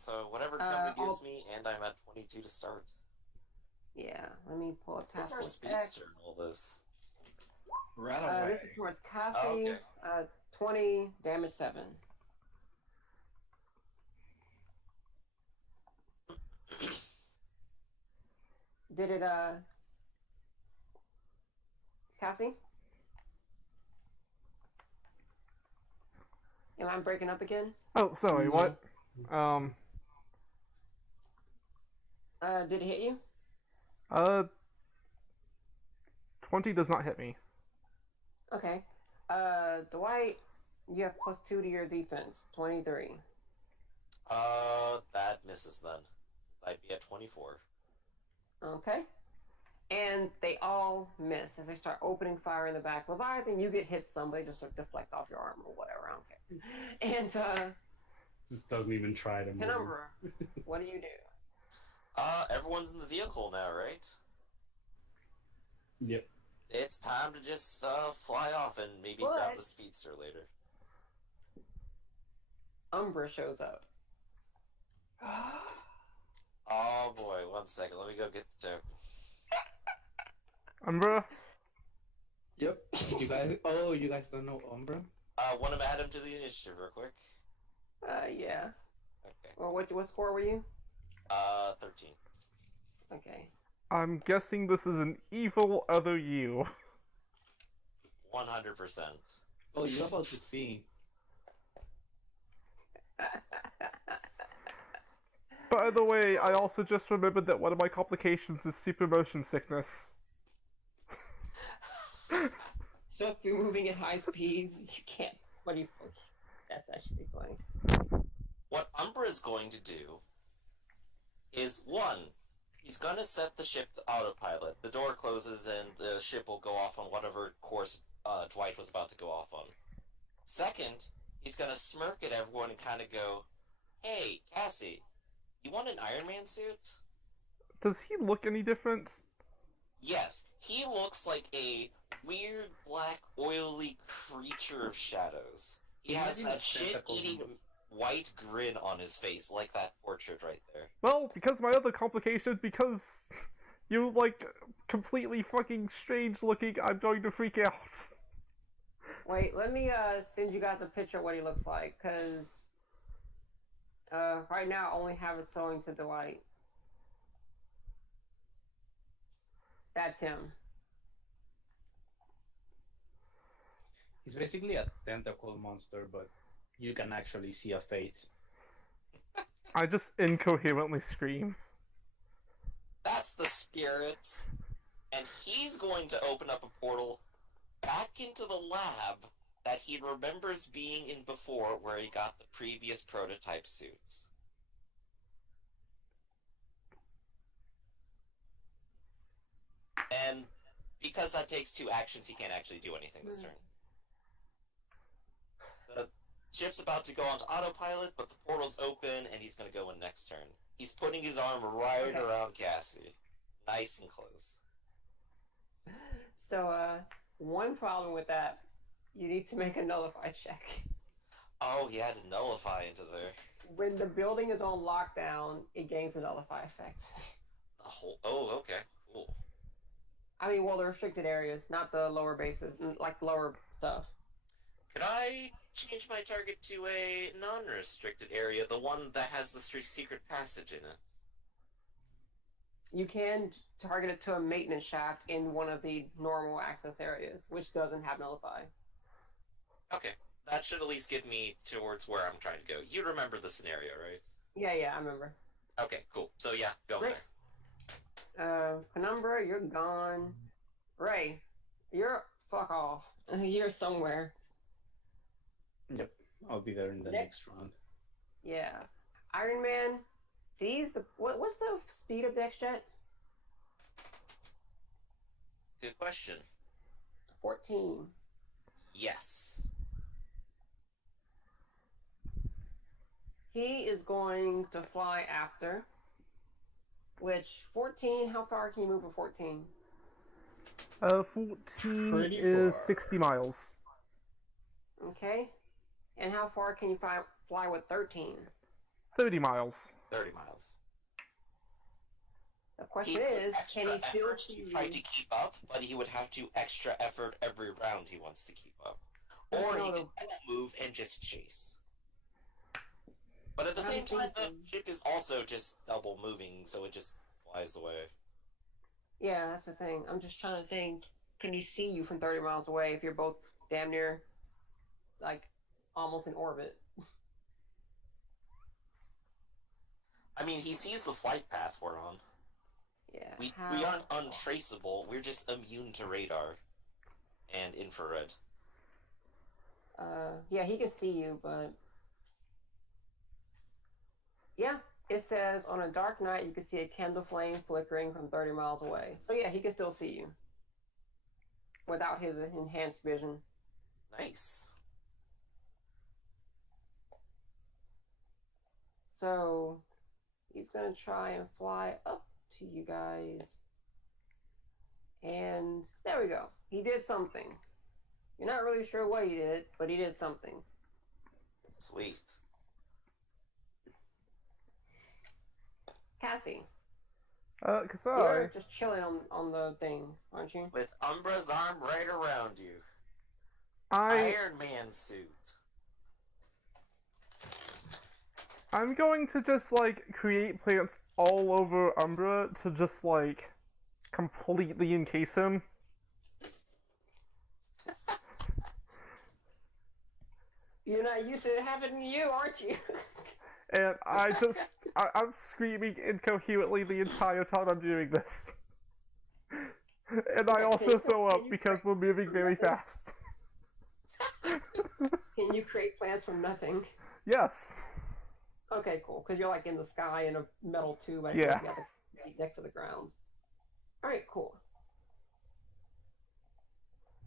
So whatever cover gives I'll, me, and I'm at 22 to start. yeah, let me pull up What's Task our Force X. speedster in all this? Right This is away. towards Oh, okay. Cassie. 20, damage 7. Did it, Cassie? Am I breaking up again? Oh, sorry, No. what? Um, Did it hit you? uh, 20 does not hit me. Okay. Dwight, you have +2 to your defense. 23. That misses then. I'd be at 24. Okay. And they all miss as they start opening fire in the back. Leviathan, you get hit some, they just sort of deflect off your arm or whatever. I don't care. And Just doesn't even try to move. Penumbra, what do you do? Everyone's in the vehicle now, right? Yep. It's time to just fly off and maybe What? grab the speedster later. Umbra shows up. Oh boy, one second. Let me go get the token. Umbra? Yep. You guys. Oh, you guys don't know Umbra? Want to add him to the initiative real quick? Yeah. Okay. Well, what score were you? 13. Okay. I'm guessing this is an evil other you. 100%. Oh, you're about to see. By the way, I also just remembered that one of my complications is super motion sickness. So if you're moving at high speeds, you can't. What do you? That's actually funny. What Umbra is going to do is, one, he's going to set the ship to autopilot. The door closes and the ship will go off on whatever course Dwight was about to go off on. Second, he's going to smirk at everyone and kind of go, "Hey, Cassie, you want an Iron Man suit?" Does he look any different? Yes, he looks like a weird, black, oily creature of shadows. He has Imagine that a tentacle. shit-eating white grin on his face, like that portrait right there. Well, because my other complication, because you, like, completely fucking strange looking, I'm going to freak out. Wait, let me send you guys a picture of what he looks like, because right now I only have it showing to Dwight. That's him. He's basically a tentacle monster, but you can actually see a face. I just incoherently scream. That's the spirit. And he's going to open up a portal back into the lab that he remembers being in before, where he got the previous prototype suits. And because that takes 2 actions, he can't actually do anything this turn. The ship's about to go onto autopilot, but the portal's open, and he's going to go in next turn. He's putting his arm right around Cassie. Nice and close. So, one problem with that, you need to make a nullify check. Oh, he had to nullify into there. When the building is on lockdown, it gains a nullify effect. The whole. Oh, okay, cool. I mean, well, the restricted areas, not the lower bases, like lower stuff. Could I change my target to a non-restricted area, the one that has the secret passage in it? You can target it to a maintenance shaft in one of the normal access areas, which doesn't have nullify. Okay, that should at least get me towards where I'm trying to go. You remember the scenario, right? Yeah, I remember. Okay, cool. So yeah, go Right. there. Penumbra, you're gone. Ray, you're fuck off. You're somewhere. Yep. I'll be there in the next round. Yeah. Iron Man, what's the speed of the X-Jet? Good question. 14. Yes. He is going to fly after. Which, 14, how far can you move with 14? 14 Pretty is far. 60 miles. Okay. And how far can you fly with 13? 30 miles. 30 miles. The He question put is, extra can he still effort see to you? try to keep up, but he would have to extra effort every round he wants to keep up. No, Or he the- can move and just chase. But at the I'm same time, the thinking- ship is also just double moving, so it just flies away. Yeah, that's the thing. I'm just trying to think. Can he see you from 30 miles away if you're both damn near, like, almost in orbit? I mean, he sees the flight path we're on. Yeah. We how- aren't untraceable, we're just immune to radar and infrared. Yeah, he can see you, but yeah, it says on a dark night you can see a candle flame flickering from 30 miles away. So yeah, he can still see you without his enhanced vision. Nice. So he's gonna try and fly up to you guys. And there we go. He did something. You're not really sure what he did, but he did something. Sweet. Cassie, Kasai, you're just chilling on the thing, aren't you? With Umbra's arm right around you. I'm Iron Man suit. going to just, like, create plants all over Umbra to just, like, completely encase him. You're not used to it happening to you, aren't you? And I'm screaming incoherently the entire time I'm doing this. And I also throw up because we're moving very fast. Can you create plants from nothing? Yes. Okay, cool. Because you're like in the sky in a metal tube. I Yeah. think you have to be next to the ground. All right, cool.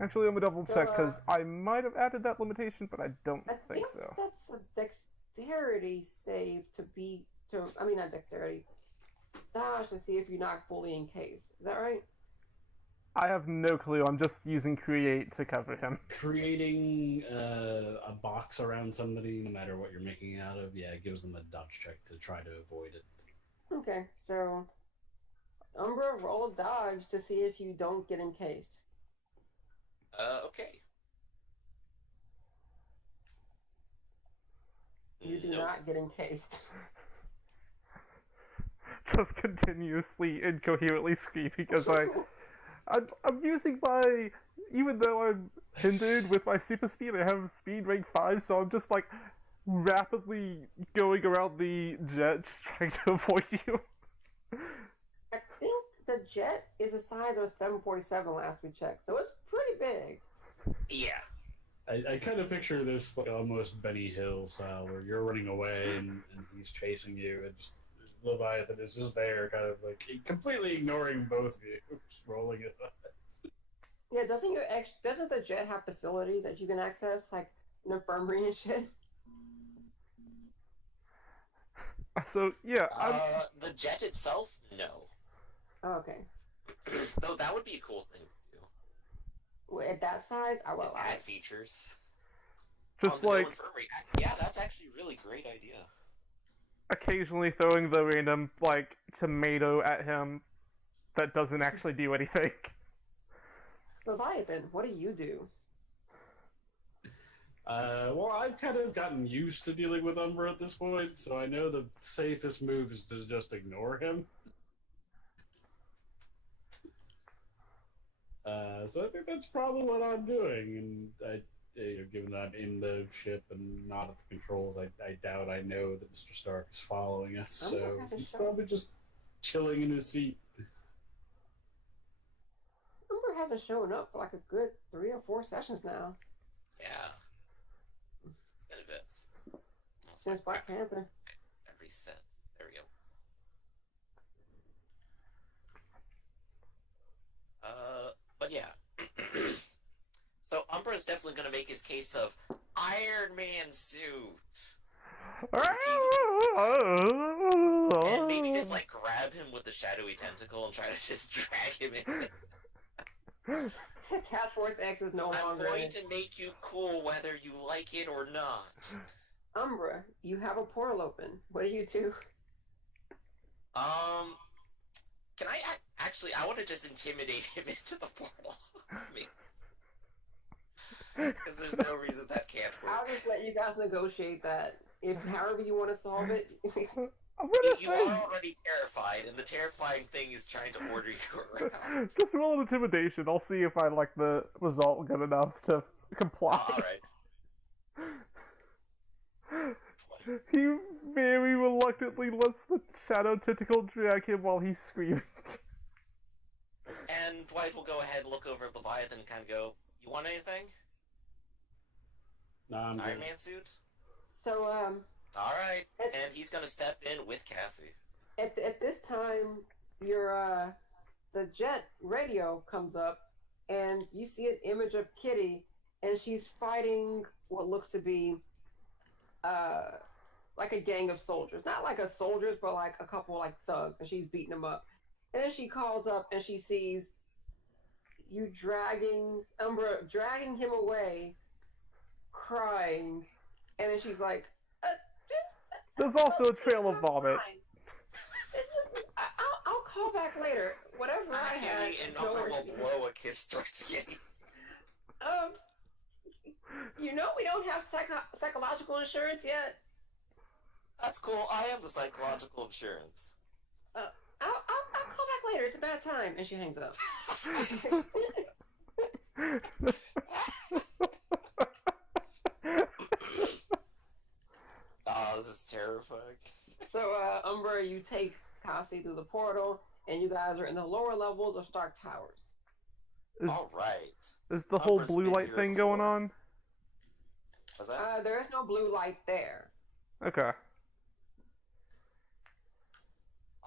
Actually, I'm gonna double check So, because I might have added that limitation, but I don't I think think so. that's a dexterity save I mean, not dexterity. Dodge to see if you're not fully encased. Is that right? I have no clue. I'm just using create to cover him. Creating a box around somebody, no matter what you're making it out of, yeah, it gives them a dodge check to try to avoid it. Okay, so Umbra, roll a dodge to see if you don't get encased. Okay. You do Nope. not get encased. Just continuously incoherently screaming because I'm using my, even though I'm hindered with my super speed, I have speed rank 5, so I'm just like rapidly going around the jet just trying to avoid you. I think the jet is the size of a 747 last we checked, so it's pretty big. Yeah. I kind of picture this like almost Benny Hill style, where you're running away and he's chasing you, and just Leviathan is just there, kind of like completely ignoring both of you, just rolling his eyes. Yeah, doesn't the jet have facilities that you can access, like an infirmary and shit? So yeah, The jet itself, no. Oh, okay. Though that would be a cool thing to do. Well, at that size, I will Is allow add it. features. just on the like No Infirmary. Yeah, that's actually a really great idea. occasionally throwing the random like tomato at him that doesn't actually do anything. Leviathan, what do you do? Well, I've kind of gotten used to dealing with Umbra at this point, so I know the safest move is to just ignore him. So I think that's probably what I'm doing, and given that I'm in the ship and not at the controls, I doubt I know that Mr. Stark is following us, I'm not so having he's trouble. probably just chilling in his seat. Umber hasn't shown up for like a good 3 or 4 sessions now Yeah. It's been a bit. That's since my Black Panther. every set. There we go. But yeah. So Umbra is definitely going to make his case of Iron Man suit. And maybe just like grab him with the shadowy tentacle and try to just drag him in. Task Force X is no I'm longer. going to make you cool whether you like it or not. Umbra, you have a portal open. What do you do? Can I actually? I want to just intimidate him into the portal. Because there's no reason that can't I'll work. just let you guys negotiate that. If however you want to solve it. I'm gonna You say, are already terrified, and the terrifying thing is trying to order you around. just roll an intimidation. I'll see if I like the result good enough to comply. Alright. He very reluctantly lets the shadow tentacle drag him while he's screaming. And Dwight will go ahead and look over at Leviathan and kind of go, "You want anything? Nah, I'm Iron good. Man suit? So, Alright." It- And he's gonna step in with Cassie. at this time, your the jet radio comes up, and you see an image of Kitty, and she's fighting what looks to be like a gang of soldiers, not like a soldiers, but like a couple like thugs, and she's beating them up. And then she calls up, and she sees you dragging him away, crying, and then she's like, There's also a trail of vomit. I'll call back later. Whatever I had. Kitty and no Umber will worries. blow a kiss towards Kitty. You know we don't have psychological insurance yet. That's cool. I am the psychological insurance. I'll call back later. It's a bad time. And she hangs up. Oh, this is terrifying. So, Umbra, you take Cassie through the portal, and you guys are in the lower levels of Stark Towers. Is, Alright. is the whole Umbra's blue been light here thing going before. on? Was that? There is no blue light there. Okay.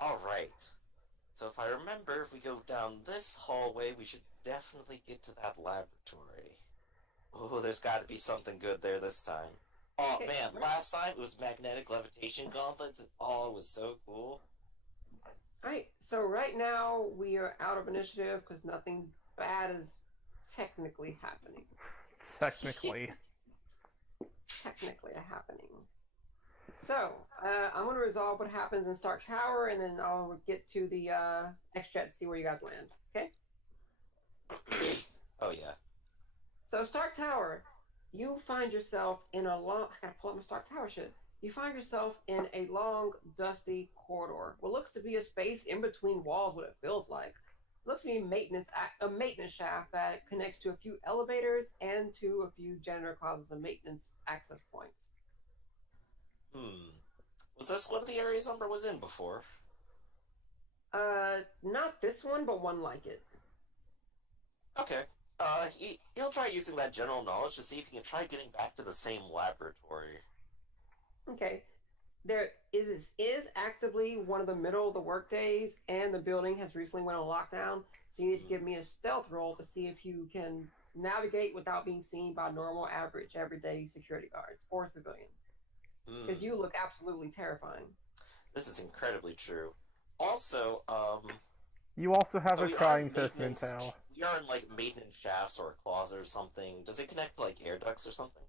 Alright. So if I remember, if we go down this hallway, we should definitely get to that laboratory. Oh, there's got to be something good there this time. Oh Okay. man, last time it was magnetic levitation gauntlets, and oh, it was so cool. Alright, so right now we are out of initiative because nothing bad is technically happening. Technically. Technically happening. So, I'm going to resolve what happens in Stark Tower, and then I'll get to the X-Jet to see where you guys land. Okay? Oh yeah. So, Stark Tower, you find yourself in a long... I gotta pull up my Stark Tower shit. You find yourself in a long, dusty corridor. What looks to be a space in between walls, what it feels like. It looks to be a maintenance shaft that connects to a few elevators and to a few janitor closets and maintenance access points. Was this one of the areas Umber was in before? Not this one, but one like it. Okay. He'll try using that general knowledge to see if he can try getting back to the same laboratory. Okay. There is actively one of the middle of the work days, and the building has recently went on lockdown, so you need to give me a stealth roll to see if you can navigate without being seen by normal, average, everyday security guards or civilians. Because you look absolutely terrifying. This is incredibly true. Also, You also have so a we are crying in person in maintenance- town. We are in, like, maintenance shafts or a closet or something. Does it connect to, like, air ducts or something?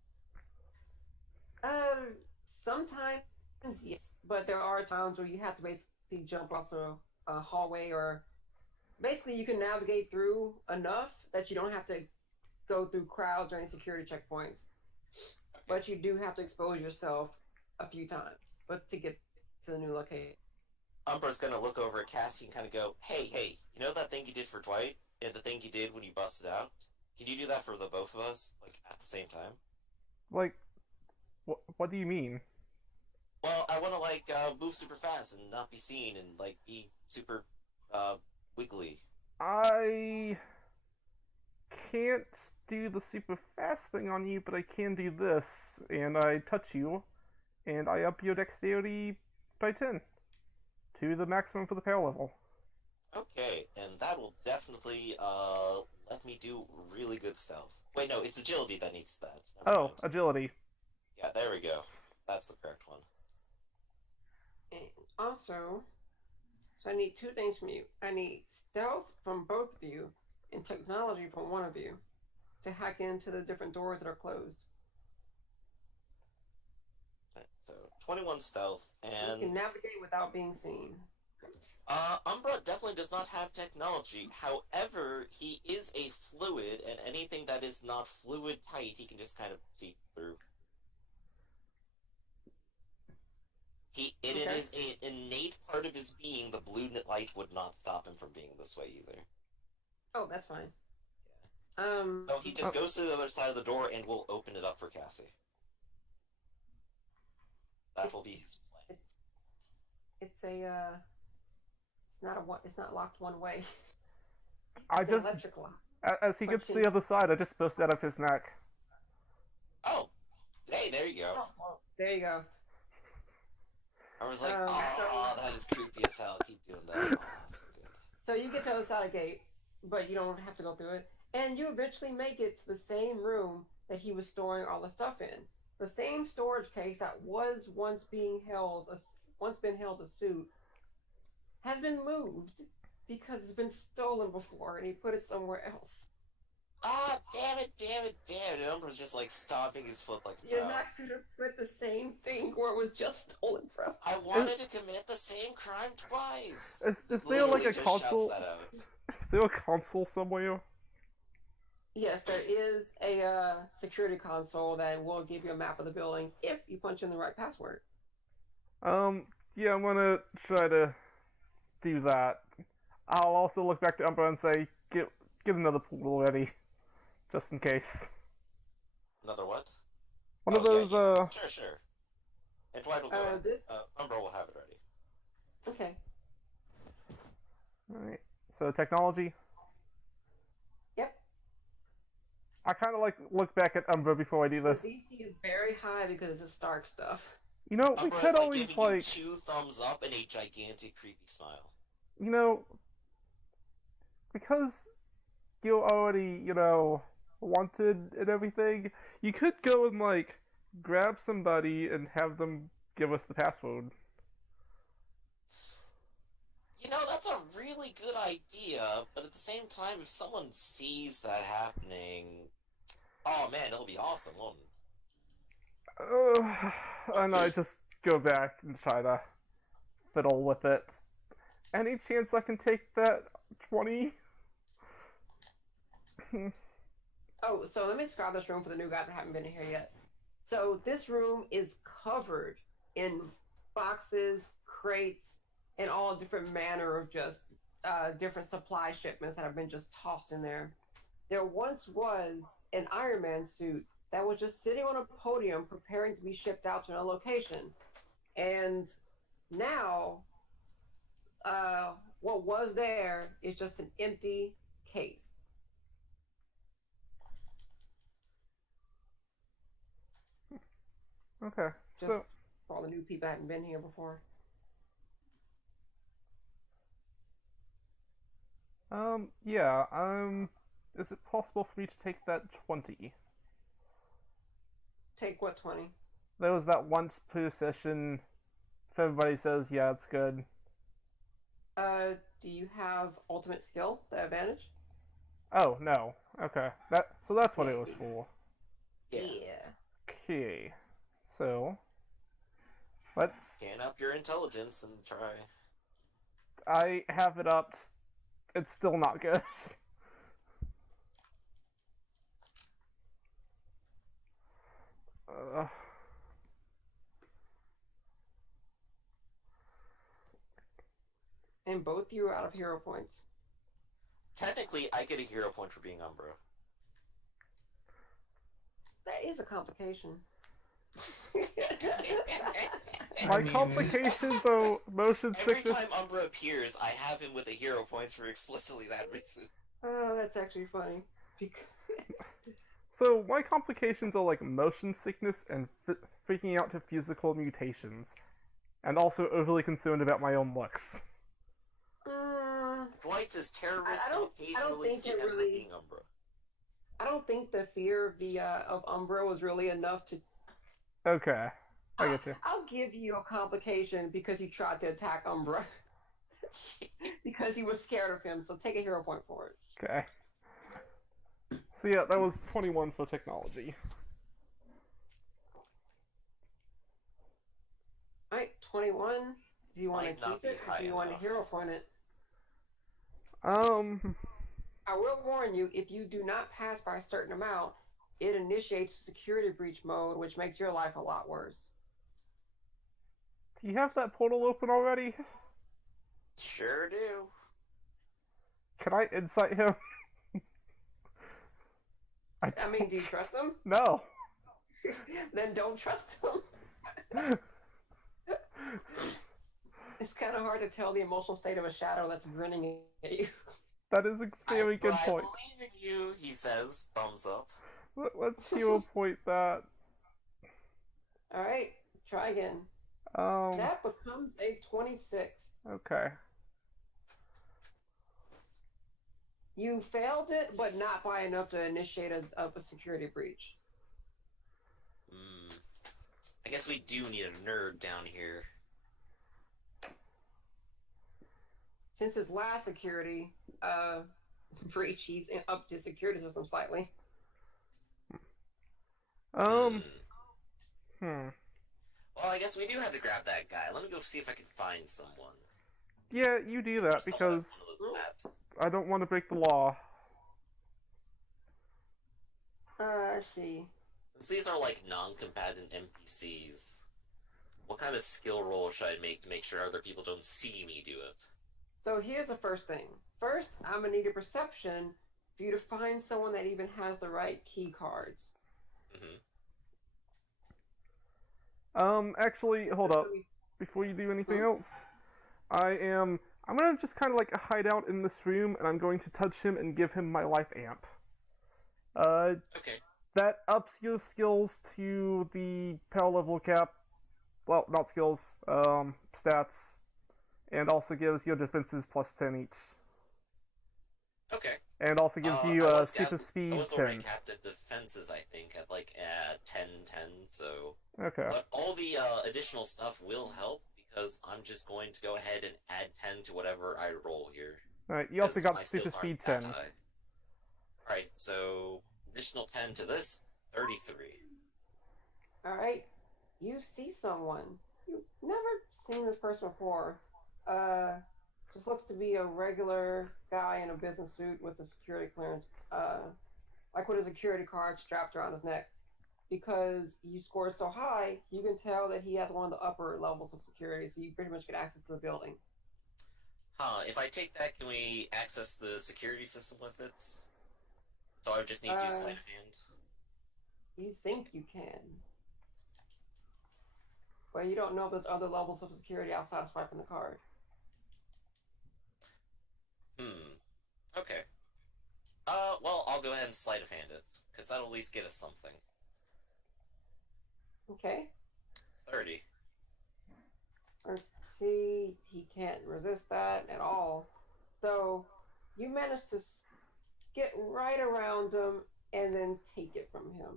Sometimes yes, but there are times where you have to basically jump off a hallway, or basically you can navigate through enough that you don't have to go through crowds or any security checkpoints. But you do have to expose yourself a few times, but to get to the new location. Umbra's gonna look over at Cassie and kind of go, hey, you know that thing you did for Dwight? And the thing you did when you busted out? Can you do that for the both of us, like, at the same time? Like, what do you mean? Well, I want to, like, move super fast and not be seen and, like, be super, wiggly. I can't do the super fast thing on you, but I can do this. And I touch you, and I up your dexterity by 10 to the maximum for the power level. Okay, and that will definitely, let me do really good stealth. Wait, no, it's agility that needs that. Never Oh, mind. agility. Yeah, there we go. That's the correct one. And also, so I need two things from you. I need stealth from both of you and technology from one of you to hack into the different doors that are closed. 21 stealth, You and can navigate without being seen. Umbra definitely does not have technology. However, he is a fluid, and anything that is not fluid tight, he can just kind of see through. It Okay. is an innate part of his being. The blue light would not stop him from being this way either. Oh, that's fine. So he just goes to the other side of the door and will open it up for Cassie. That will be his plan. It's a it's not locked one way. I It's an just, electric lock. as he gets to Punching. the other side, I just burst out of his neck. Oh, hey, there you go. Oh, well, there you go. I was like, So- that is creepy as hell. Keep doing that. Oh, that's so good. So you get to the other side of the gate, but you don't have to go through it. And you eventually make it to the same room that he was storing all the stuff in. The same storage case that was once been held a suit has been moved because it's been stolen before, and he put it somewhere else. Ah, damn it. And Umbra's just like stomping his foot like a You're child. not going to put the same thing where it was just stolen from. I wanted to commit the same crime twice. Is there Literally like a just console? shouts that out. Is there a console somewhere? Yes, there is a security console that will give you a map of the building if you punch in the right password. Yeah, I'm gonna try to do that. I'll also look back to Umbra and say, get another pool ready, just in case. Another what? One of Oh, those, yeah. Sure. And Dwight will go. This. Umbra will have it ready. Okay. Alright. So technology. Yep. I kind of like look back at Umbra before I do The this. DC is very high because it's Stark stuff. You know, we Umbra's could like always giving you like, 2 thumbs up and a gigantic creepy smile. you know, because you're already, wanted and everything, you could go and like grab somebody and have them give us the password. You know, that's a really good idea, but at the same time, if someone sees that happening, oh man, it'll be awesome, won't it? And I just go back and try to fiddle with it. Any chance I can take that 20? Oh, so let me describe this room for the new guys that haven't been in here yet. So this room is covered in boxes, crates, and all different manner of just different supply shipments that have been just tossed in there. There once was an Iron Man suit that was just sitting on a podium preparing to be shipped out to another location. And now, what was there is just an empty case. Okay, Just so for all the new people that haven't been here before. yeah, is it possible for me to take that 20? Take what, 20? There was that once per session. If everybody says yeah, it's good. Do you have ultimate skill, the advantage? Oh no. Okay, so that's what it was for. Yeah. Okay, so let's. Scan up your intelligence and try. I have it up. It's still not good. And both you are out of hero points. Technically, I get a hero point for being Umbra. That is a complication. My mean- complications are motion Every sickness. time Umbra appears, I have him with a hero points for explicitly that reason. Oh, that's actually funny. So my complications are like motion sickness and freaking out to physical mutations, and also overly concerned about my own looks. Dwight's is terrorist I don't- and I don't occasionally think he it ends up really- being Umbra. I don't think the fear of the of Umbra was really enough to. Okay, I get you. I'll give you a complication because he tried to attack Umbra. Because he was scared of him, so take a hero point for it. Okay. So yeah, that was 21 for technology. 21. Do you want to Might not keep be it, or high do you want to enough. hero point it? Um, I will warn you, if you do not pass by a certain amount, it initiates security breach mode, which makes your life a lot worse. do you have that portal open already? Sure do. Can I insight him? I mean, don't- do you trust him? No. Then don't trust him. It's kind of hard to tell the emotional state of a shadow that's grinning at you. That is a very good I point. believe in you, he says, thumbs up. Let's hero point that. Alright, try again. That becomes a 26. Okay. You failed it, but not by enough to initiate a security breach. I guess we do need a nerd down here. Since his last security breach, he's upped his security system slightly. Hmm. Well, I guess we do have to grab that guy. Let me go see if I can find someone. Yeah, you do that Someone because at one of those labs. I don't want to break the law. I see. Since these are like non-combatant NPCs, what kind of skill roll should I make to make sure other people don't see me do it? So here's the first thing. First, I'm gonna need a perception for you to find someone that even has the right key cards. Actually, hold up. Before you do anything else, I'm gonna just kind of like hide out in this room, and I'm going to touch him and give him my life amp. Okay. That ups your skills to the power level cap. Well, not skills, stats, and also gives your defenses plus 10 each. Okay. And also gives you I was super cap- speed I was already 10. capped at defenses, I think, at like 10, so... Okay. But all the additional stuff will help, because I'm just going to go ahead and add 10 to whatever I roll here. Alright, you also 'cause got my super skills speed aren't 10. that high. Alright, so additional 10 to this, 33. Alright, you see someone. You've never seen this person before. Just looks to be a regular guy in a business suit with a security clearance, like with a security card strapped around his neck. Because you scored so high, you can tell that he has one of the upper levels of security, so you pretty much get access to the building. If I take that, can we access the security system with it? So I would just need to do sleight of hand? You think you can. But you don't know if there's other levels of security outside of swiping the card. Okay. Well, I'll go ahead and sleight of hand it, because that'll at least get us something. Okay. 30. See, he can't resist that at all. So, you manage to get right around him and then take it from him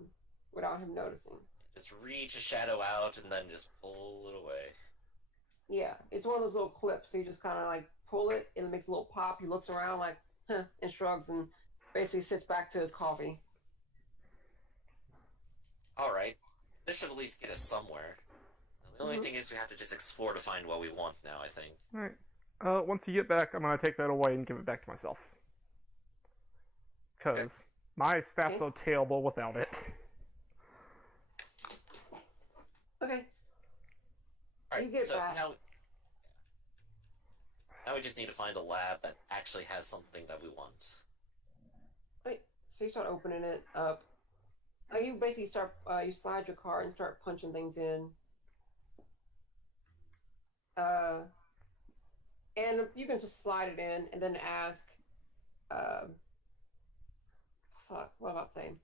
without him noticing. Just reach a shadow out and then just pull it away. Yeah, it's one of those little clips, so you just kind of like pull it and it makes a little pop. He looks around like, huh, and shrugs and basically sits back to his coffee. Alright. This should at least get us somewhere. The only thing is we have to just explore to find what we want now, I think. Alright. Once you get back, I'm gonna take that away and give it back to myself. Because my stats are terrible without it. Okay. Alright, You get so back. now we just need to find a lab that actually has something that we want. Wait, so you start opening it up. You basically start, you slide your card and start punching things in. And you can just slide it in and then ask, fuck, what about saying?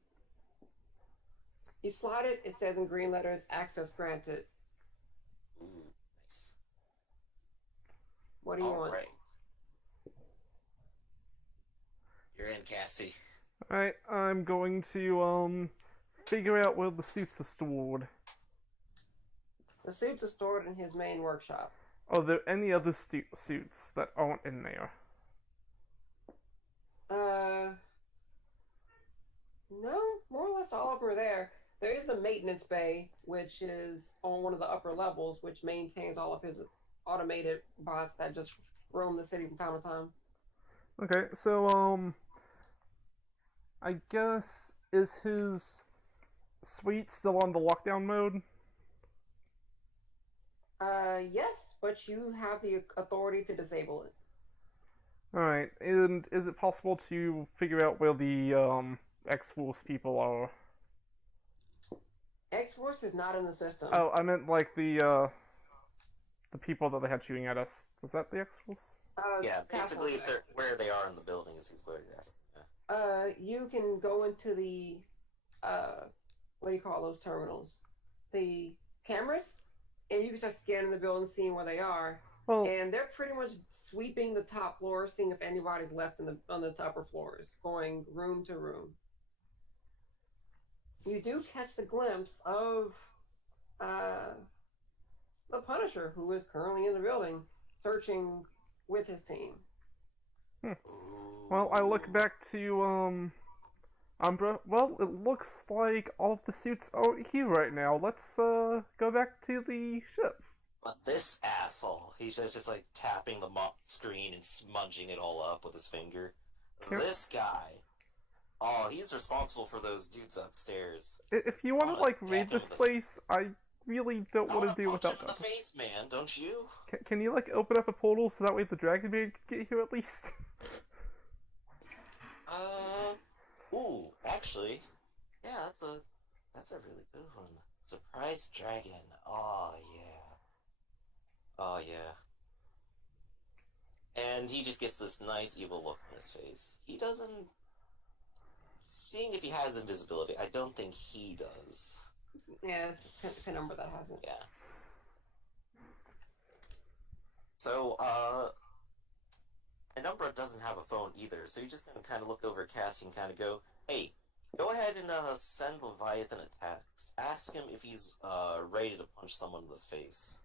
You slide it, it says in green letters, access granted. Ooh, nice. What do you want? Alright. You're in, Cassie. Alright, I'm going to, figure out where the suits are stored. The suits are stored in his main workshop. Are there any other suits that aren't in there? No, more or less all over there. There is a maintenance bay, which is on one of the upper levels, which maintains all of his automated bots that just roam the city from time to time. Okay, so I guess is his suite still on the lockdown mode? Yes, but you have the authority to disable it. Alright, and is it possible to figure out where the X-Force people are? X-Force is not in the system. Oh, I meant like the people that they had shooting at us. Was that the X-Force? Yeah, Task basically, Force. if they're where they are in the building is what he's asking. You can go into the, what do you call those terminals? The cameras? And you can start scanning the building, seeing where they are. Well, And they're pretty much sweeping the top floor, seeing if anybody's left on the upper floors, going room to room. You do catch the glimpse of the Punisher, who is currently in the building, searching with his team. well, I look back to Umbra. Well, it looks like all of the suits are here right now. Let's go back to the ship. But this asshole, he's just like tapping the screen and smudging it all up with his finger. Yep. This guy, oh, he's responsible for those dudes upstairs. If you want to like Tap raid him this with a- place, I really don't I want wanna to do punch him without in that. the face, man, don't you? Can you like open up a portal so that way the Dragon Maid can get here at least? Ooh, actually, yeah, that's a really good one. Surprise dragon. Oh yeah. Oh yeah. And he just gets this nice evil look on his face. He doesn't. Seeing if he has invisibility, I don't think he does. Yeah, it's a number that has it. Yeah. So, and Umbra doesn't have a phone either, so you're just gonna kind of look over at Cassie and kind of go, hey, go ahead and send Leviathan a text. Ask him if he's ready to punch someone in the face.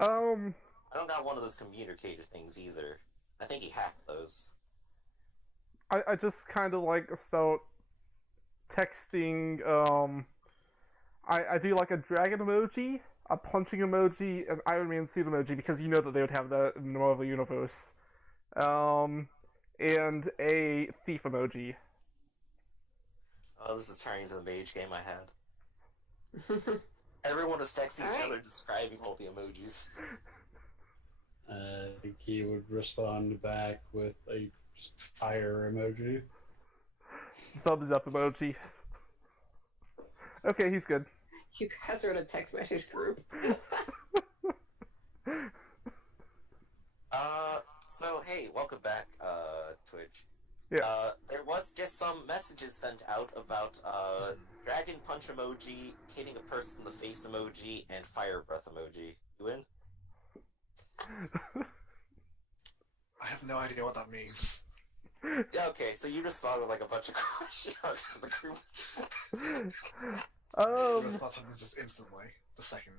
I don't got one of those communicator things either. I think he hacked those. I just kind of like start texting. I do like a dragon emoji, a punching emoji, an Iron Man suit emoji because you know that they would have that in the Marvel universe. And a thief emoji. Oh, this is turning into the mage game I had. Everyone was texting each other describing all the emojis. I think he would respond back with a fire emoji. Thumbs up emoji. Okay, he's good. You guys are in a text message group. So hey, welcome back, Twitch. Yeah. There was just some messages sent out about, Dragon Punch emoji, hitting a person in the face emoji, and fire breath emoji. You in? I have no idea what that means. Yeah, okay, so you respond with like a bunch of question marks to the group chat. The response happens just instantly, the second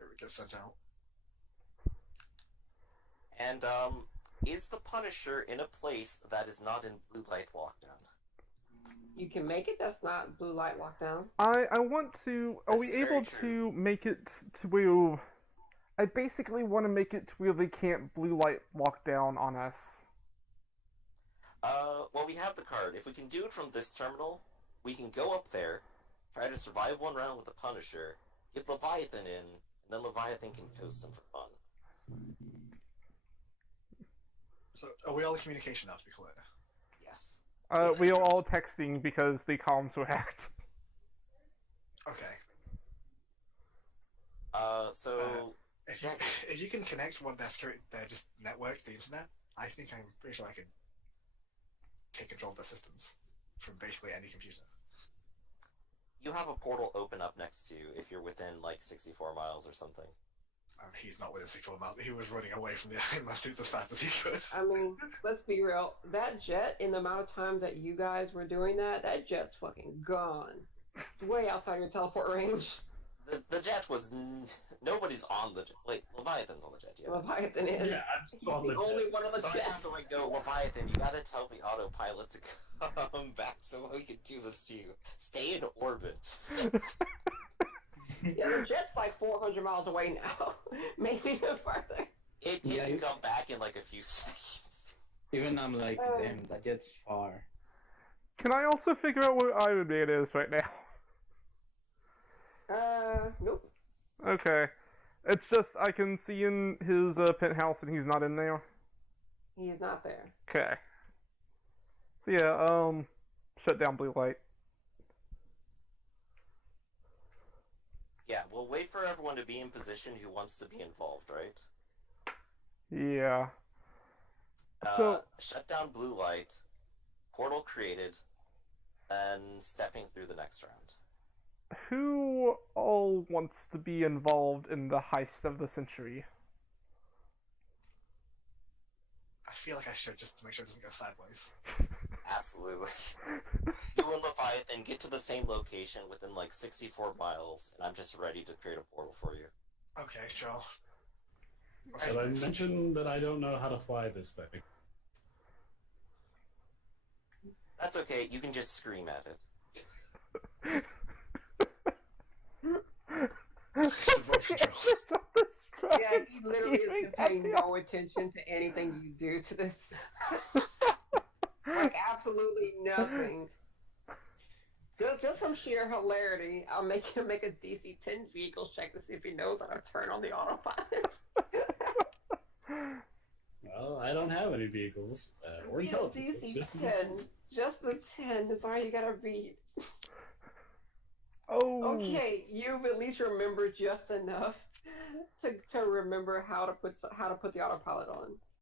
it gets sent out. And, is the Punisher in a place that is not in blue light lockdown? You can make it. That's not blue light lockdown. I want to. Are This we is very able true. to make it to where? I basically want to make it to where they can't blue light lock down on us. Well, we have the card. If we can do it from this terminal, we can go up there, try to survive one round with the Punisher, get Leviathan in, and then Leviathan can toast him for fun. So, are we all in communication now, to be clear? Yes. We are all texting because the comms were hacked. Okay. So... If you, Yes. if you can connect one their just network to the internet, I think I'm pretty sure I could take control of their systems from basically any computer. You have a portal open up next to you if you're within, like, 64 miles or something. He's not within 6 miles. He was running away from the Iron Man suits as fast as he could. I mean, let's be real. That jet, in the amount of times that you guys were doing that, that jet's fucking gone. It's way outside your teleport range. The jet was... Nobody's on the jet. Wait, Leviathan's on the jet, yeah. Leviathan is. Yeah, He's I'm on the only one on the So I chat. have to like go, Leviathan, you gotta tell the autopilot to come back so we can do this to you. Stay in orbit. Yeah, the jet's like 400 miles away now. Maybe even further. It Yeah, can you- come back in like a few seconds. Even I'm like, damn, that jet's far. Can I also figure out where Iron Man is right now? Nope. Okay. It's just I can see in his penthouse and he's not in there. He is not there. Okay. So yeah, shut down blue light. Yeah, we'll wait for everyone to be in position who wants to be involved, right? Yeah. So Shut down blue light, portal created, and stepping through the next round. who all wants to be involved in the heist of the century? I feel like I should, just to make sure it doesn't go sideways. Absolutely. You and Leviathan get to the same location within like 64 miles, and I'm just ready to create a portal for you. Okay, sure. Did I mention that I don't know how to fly this thing? That's okay, you can just scream at it. It's voice control. Yeah, he literally is paying no attention to anything you do to this. Like, absolutely nothing. Just from sheer hilarity, I'll make him make a DC-10 vehicle check to see if he knows how to turn on the autopilot. Well, I don't have any vehicles or You know, intelligence. It's just DC-10, just the 10 is all you gotta beat. Oh. Okay, you've at least remembered just enough to remember how to put the autopilot on.